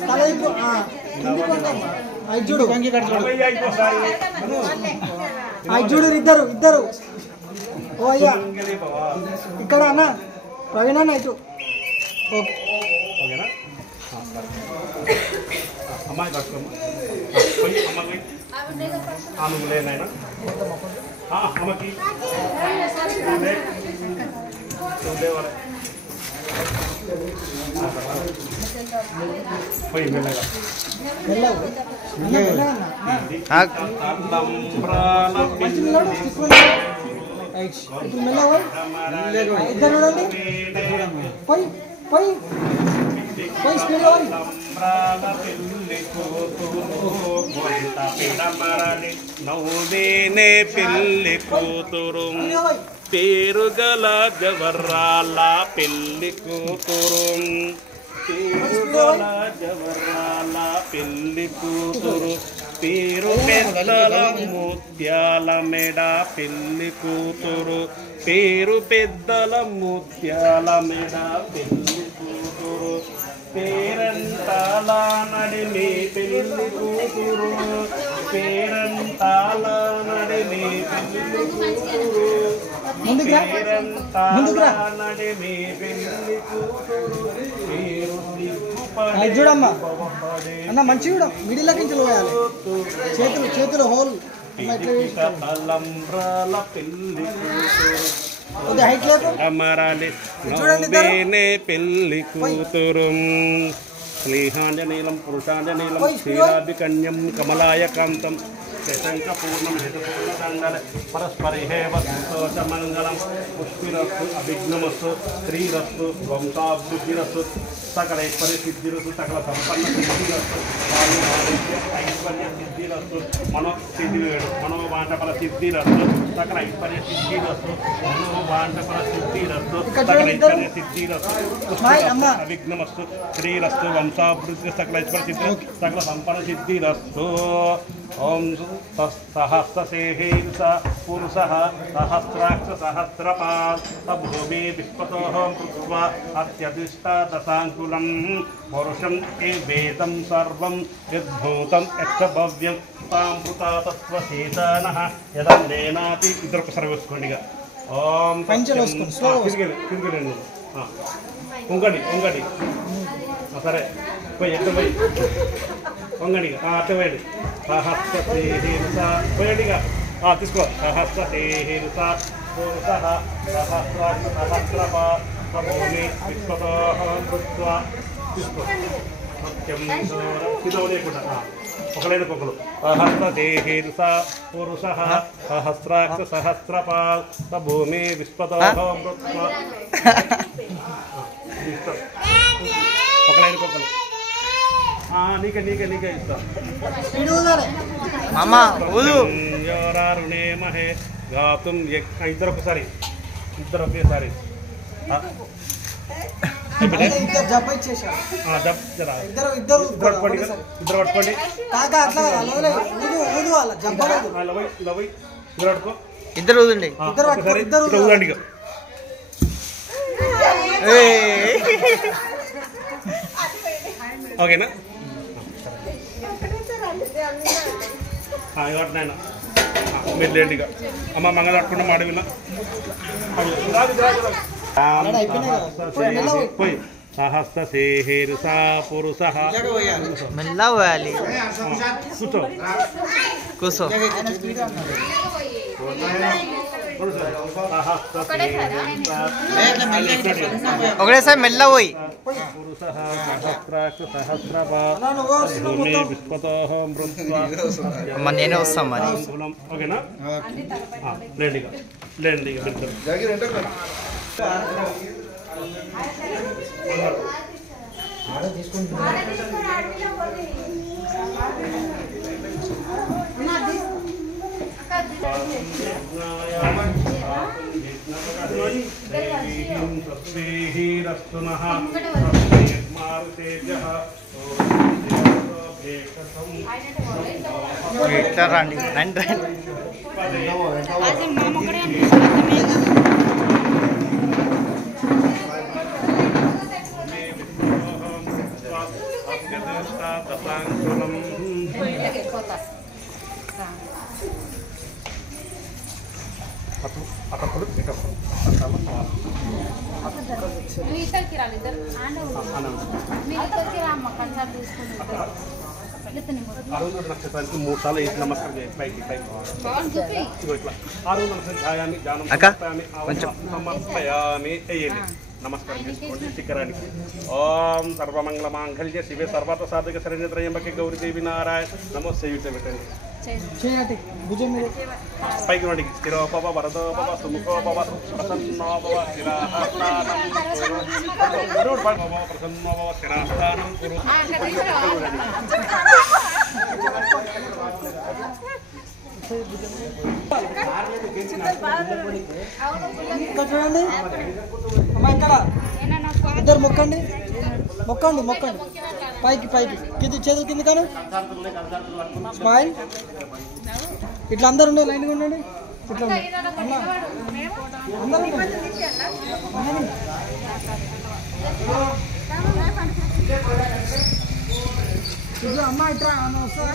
తల దిప్పు ఇచ్చుడు ఇచ్చుడు ఇద్దరు. ఓ అయ్యా ఇక్కడ అన్న ప్రవీణ్ అన్న ఇటు. ఓకే ఓకేనా? అమ్మాయి కట్టుకోమ్మా. అమ్మకి ఆమెకు లేనాయన అమ్మకి ఉండేవాళ్ళ పోయి మెల్లగా ఇద్దరు పోయి పోయి పోయి స్పీడ్ నవ్వేనే పెళ్లి కూతురు పేరుగల జవర్రాల పెళ్లి కూతురు పేరుగల జవర్రాల పెళ్లి కూతురు పేరు పెద్దల ముత్యాల మెడ పెళ్లి కూతురు పేరు పెద్దల ముత్యాల మెడ పెళ్లి కూతురు పేరంతాల నడిమి పెళ్లి కూతురు పేరంతాల నడిమి పెళ్లి కూతురు పేరంతాల నడిమి పెళ్లి కూతురు పేరు చూడమ్మా అన్న మంచి కూడా మిడిల్ నుంచి పోయాలి. చేతులు హోల్ తలంబ్రాల పెళ్లి అమరాలి పెళ్లి కూతురు స్నేహాంజనీలం పురుషాంజనీలం క్షీరాభికన్యం కమలాయ కాంతం శశంక పూర్ణం హితపూర్ణదండల పరస్పరిహేవ సంతోషమంగళం పుష్పిరస్సు అభిఘ్నమస్సు శ్రీరస్సు వంశాభివృద్ధిరస్సు సకల ఐశ్వర్య సిద్ధిరస్సు సకల సంపన్న సిద్ధిరస్సు ఐశ్వర్య సిద్ధిరస్సు మనోవాంఛఫల సిద్ధిరస్సు సకల ఐశ్వర్య సిద్ధిరస్సు మనోవాంఛఫల సిద్ధిరస్సు సకల ఐశ్వర్య సిద్ధిరస్సు అభిఘ్నమస్సు శ్రీరస్సు వంశాభివృద్ధి సకల ఐశ్వర్య సిద్ధి సకల సంపన్న సిద్ధిరస్సు ఓం సహస్రసేహీర్ష పురుషः సహస్రాక్ష సహస్రపాద్ భూమి విశ్వతోహం కృత్వా అత్యధిష్టాదశాంకులం పురుషం ఏ వేదం సర్వం యద్భూతం యక్షభవ్యం తామృతాతత్వచేతనః యదన్నేనాపి ఇద్దరు సర్వేసుకోండి ఇక ఓం తిరిగి ఉంగడి సరే పోయి ఎక్కడ పోయి వంగడి అట్ట పోయండి సహస్రసేహిరుష పోయండిగా తీసుకో సహస్రసేహిరుష పురుషः సహస్రాక్ష సహస్రపాదభూమి విశ్వతోహం కృత్వా తీసుకో సత్యం ఇదో లేకుండా ఒకలేదొకరు సహస్రసేహిరుష పురుషः సహస్రాక్ష సహస్రపాదభూమి విశ్వతోహం కృత్వా ఒకలేదొకరు నీకే ఇస్తా మహే గాతుం ఇద్దరు ఒకేసారి పట్టుకోండి ఇద్దరు ఊదండి ఊదండి ఓకేనా నాయన మీరు లేండి ఇక అమ్మ మంగ తట్టుకుంటే మాట విన్నా పోయి సహస్రసేహిరుష పురుషः మెల్లగా పోయాలి కూర్చో ఒకటేసారి మెల్లగా పోయి పురుషः సహస్రాక్ష సహస్రపాదభూమి విశ్వతోహం కృత్వా అమ్మ నేనే వస్తాం మరి ఓకేనా లేండి ఇక ఇట్లా రండి రండి ఇక్కడికి రాలి ఇద్దరు మీరు ఇక్కడికి రామ్మ కన్సల్ట్ తీసుకుని నక్షత్రానికి 3 సార్లు వేసి నమస్కారం చేయండి పైకి ఇట్లా 6 నమస్కారాన్ని సమర్పయామి వేయండి నమస్కారం చేసుకోండి శిఖరానికి ఓం సర్వమంగళ మాంగళ్య శివే సర్వార్థ సాధక శరణ్యత్రయంబకే గౌరీదేవి నారాయణ నమస్తే యూట్యూబ్ పెట్టండి పైకి రండి స్థిరోపవ వరదోపవ సుముఖోపవ ప్రసన్నోపవ ప్రసన్నోపవ స్థిరాస్థానం కురు చూడండి అమ్మా ఇక్కడ ఇద్దరు మొక్కండి మొక్కండి మొక్కండి పైకి పైకి కింది చేతులు కింది కాను స్మైల్ ఇట్లా అందరు ఉండే లైన్గా ఉండండి ఇట్లా అందరూ ఇట్లా అమ్మ ఇట్లా అన్న వస్తా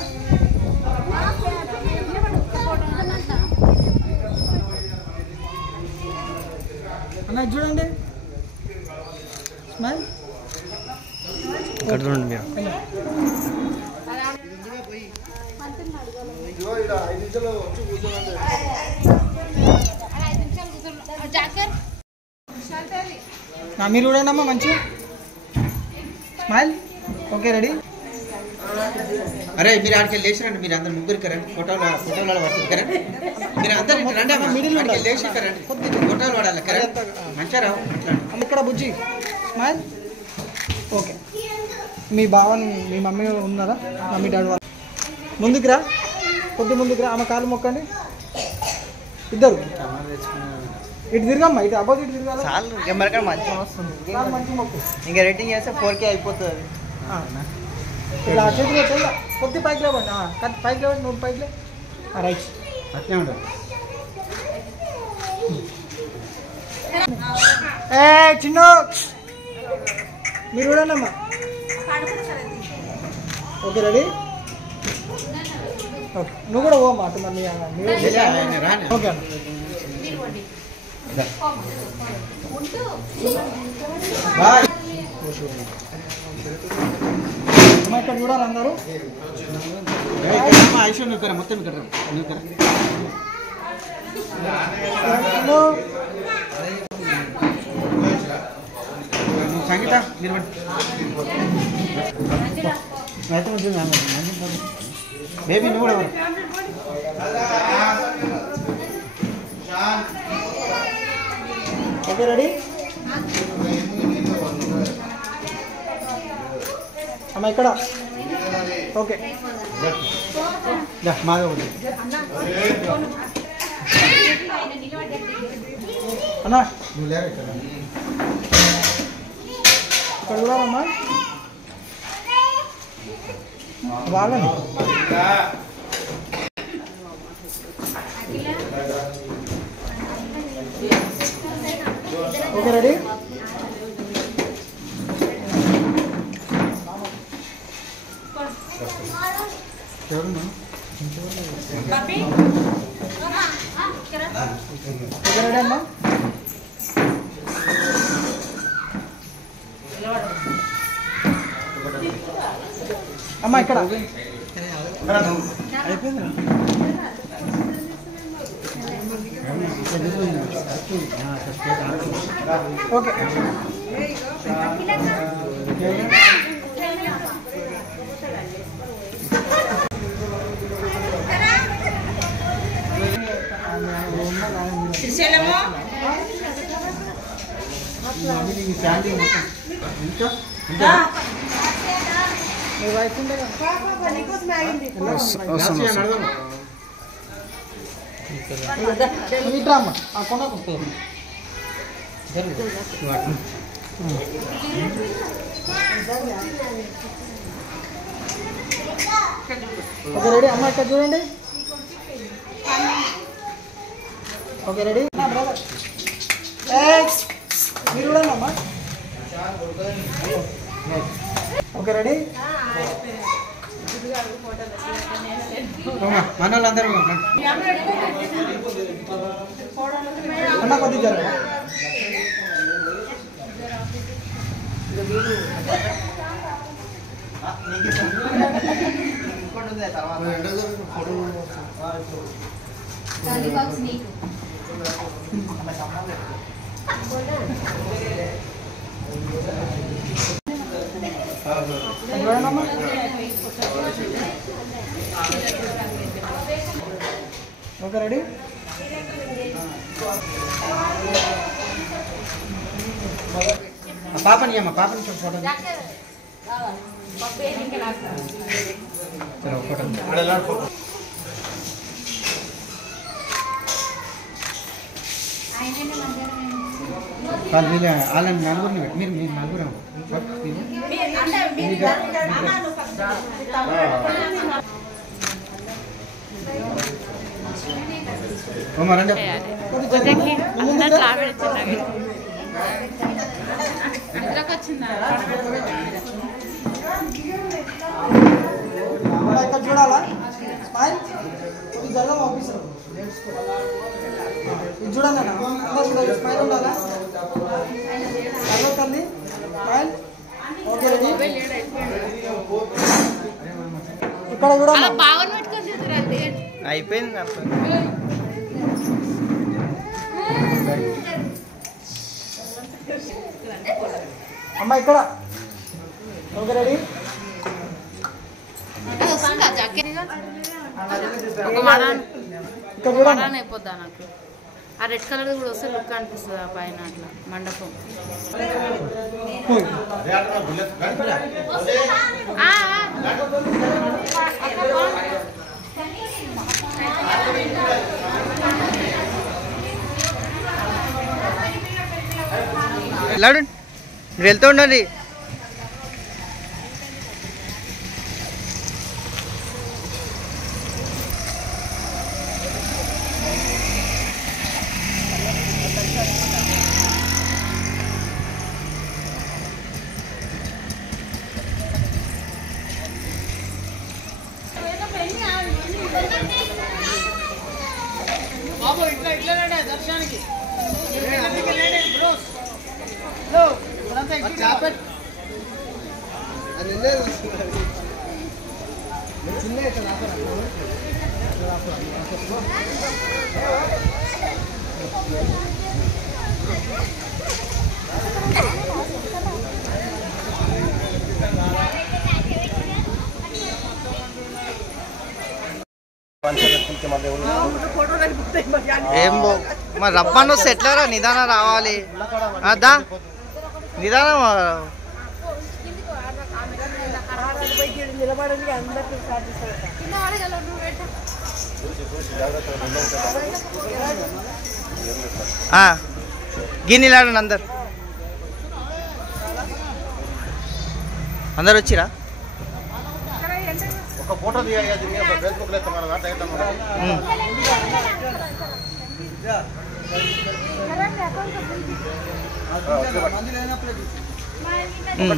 అన్న చూడండి స్మైల్ ఇక్కడ చూడండి మీరు మీరు చూడండి అమ్మా మంచి స్మైల్ ఓకే రెడీ అరే మీరు ఆడికి లేచిరండి, మీరు అందరు ముగ్గురికి రండి, ఫోటోలు పడుతుంది కరెంట్. మీరు అందరు రండి అమ్మ, ఆడికి లేచి రండి, ఫోటోలు పడాలి కరెంట్. మంచిగా రావు ఇక్కడ బుజ్జి స్మైల్. ఓకే, మీ బావని మీ మమ్మీ ఉన్నారా? మమ్మీ డాడీ వాళ్ళు ముందుకు రా, కొద్ది ముందుకు రా. ఆమె కాలు మొక్కండి ఇద్దరు. ఇటు తిరగమ్మా, ఇటు అబ్బాయి ఇటు తిరగాలి. చాలు కెమెరా మంచిగా వస్తుంది. కాలు మంచి మొక్కు. ఇంకా రేటింగ్ చేస్తే 4K అయిపోతుంది. ఇలా చేతి పెట్టండి, కొద్ది పైకి లేవండి. పైకి లేవండి, నువ్వు పైకి లే. రైట్, అట్లే ఉంటుంది. ఏ చిన్న మీరు చూడండి అమ్మా. Okay ready? ఓకే, నువ్వు కూడా పోమ్మా అటు. మరి ఓకే అన్న. బాయ్. అమ్మా ఇక్కడ చూడాలి అందరూ. ఐశ్వర్య నువ్వు కరా, మొత్తం ఇక్కడ నువ్వు కరా. సంగీత మీరు బేబీ నువ్వు కూడా ఓకే రెడీ? అమ్మ ఇక్కడ. ఓకే మాధవ అన్నా నువ్వు లేరు ఇక్కడ. ఇక్కడ చూడాలమ్మా. బాగా ఓకే రెడీ? ఓకే రెడీ అమ్మా. అమ్మా ఇక్కడ అయిపోయింది. ఓకే శ్రీశైలము మీ వైఫ్ ఉండే కదా. ఇట్రా అమ్మ, ఆ కొనకు ఓకే రెడీ అమ్మ ఇక్కడ చూడండి. ఓకే రెడీ మీరు చూడండి అమ్మా. Okay ready? మన వాళ్ళందరూ అన్న కొద్దిగా జరగ. చూడండమ్మా. Okay ready? పాపని అమ్మ, పాపని ఫోటో వాళ్ళని నలుగురిని పెట్టి మీరు నలుగురు రండి. ఇక్కడ చూడాలా? స్మైల్ జరగ ఆఫీసర్ ఇది చూడండి అన్న. అందరూ చూడాలి, స్మైల్ ఉండాలా? తల్లి స్మైల్. Okay ready? ఇక్కడ కూడా అయిపోయింది. అమ్మ ఇక్కడ. Okay ready? అది వస్తుందా జాకెట్ ఒక మరాన్ ఇక్కడ కూడా మరాన్ అయిపోద్దా నాకు ఆ రెడ్ కలర్ కూడా వస్తే లుక్ అనిపిస్తుంది ఆ పైన అట్లా మండపం వెళ్ళాడు వెళ్తూ ఉండండి. ఏం మరి రప్పని వస్తే ఎట్లారా నిదానం రావాలి అదా నిదానం గిన్నెలాడండి అందరు వచ్చిరా ఒక ఫోటో తీయాలి ఫేస్బుక్ లో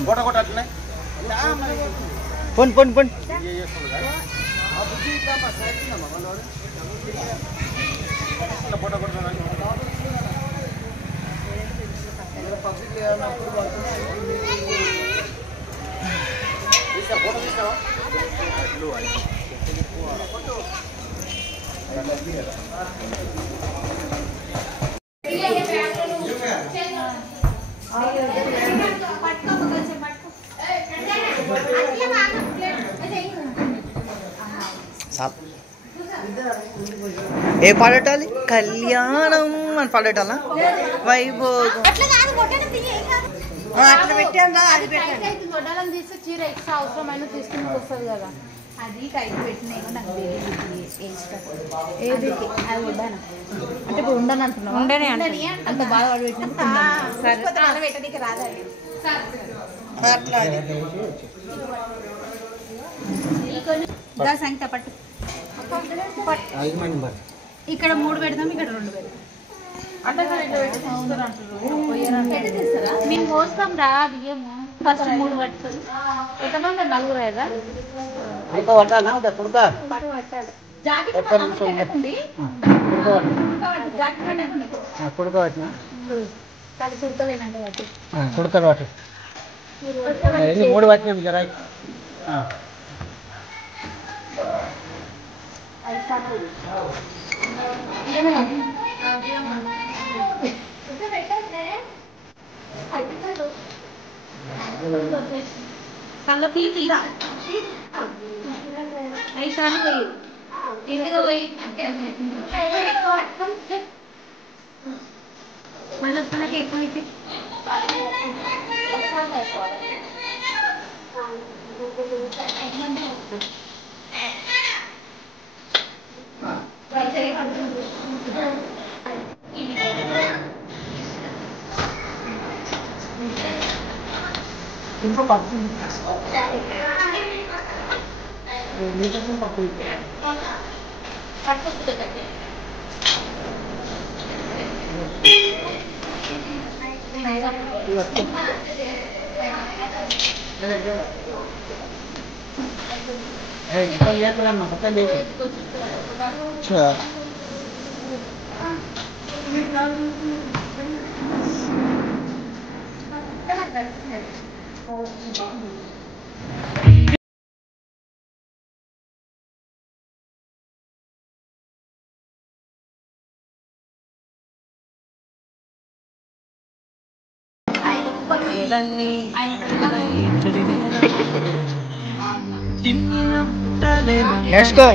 ఫోటో కూడా అట్లనే పొండి పొండి పొండి ఫోటో కొడుతున్నా ఫోటో తీసావా ఏ పాడటాలి కళ్యాణం అని పాడటాలా వైభోగం అట్లా పెట్టాను అది గొడ్డలం తీస్తే చీర ఎక్స్ట్రా అవసరమైన తీసుకుని వస్తుంది కదా అది టైట్ పెట్టినాయి నాకు ఏది అది ఉండను అంటే ఇప్పుడు ఉండను అంటున్నాను ఉండనే అంత బాగా వాడు పెట్టినందుకు పెట్టడానికి రాదండి అట్లా సంఖ్య పట్టు ఇక్కడ 3 పెడదాం ఇక్కడ 2 పెడదాం మేము పోస్తాం రా బియ్యము ఫస్ట్ 3 పట్టుతుంది ఎంతమంది 4 కదా మూడు వచ్చినాం జరా ఇంకో పప్పు నేర్చుకో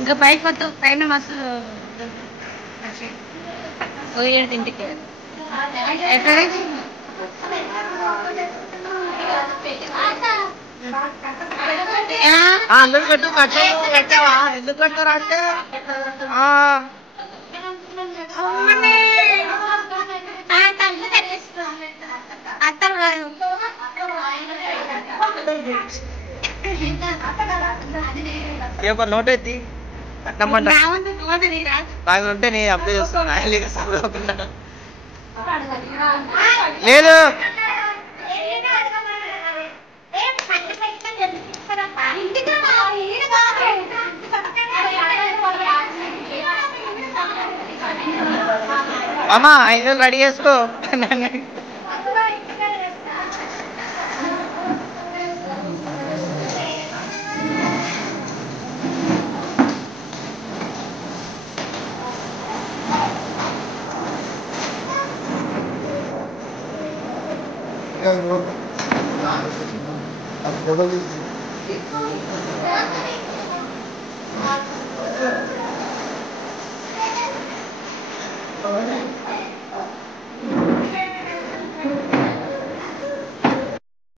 ఇంకా పైకి వద్దు పైన మస్తు పోయేది ఇంటికి ఎక్కడ అందరు పెట్టు పెట్టావా ఎందుకు పెట్టారు అంటే ఒక నోట్ ఎత్తి కట్టమంట ఉంటే నేను అప్లై చేస్తాను లేదు అమ్మా 5 రెడీ చేసుకో Gracias.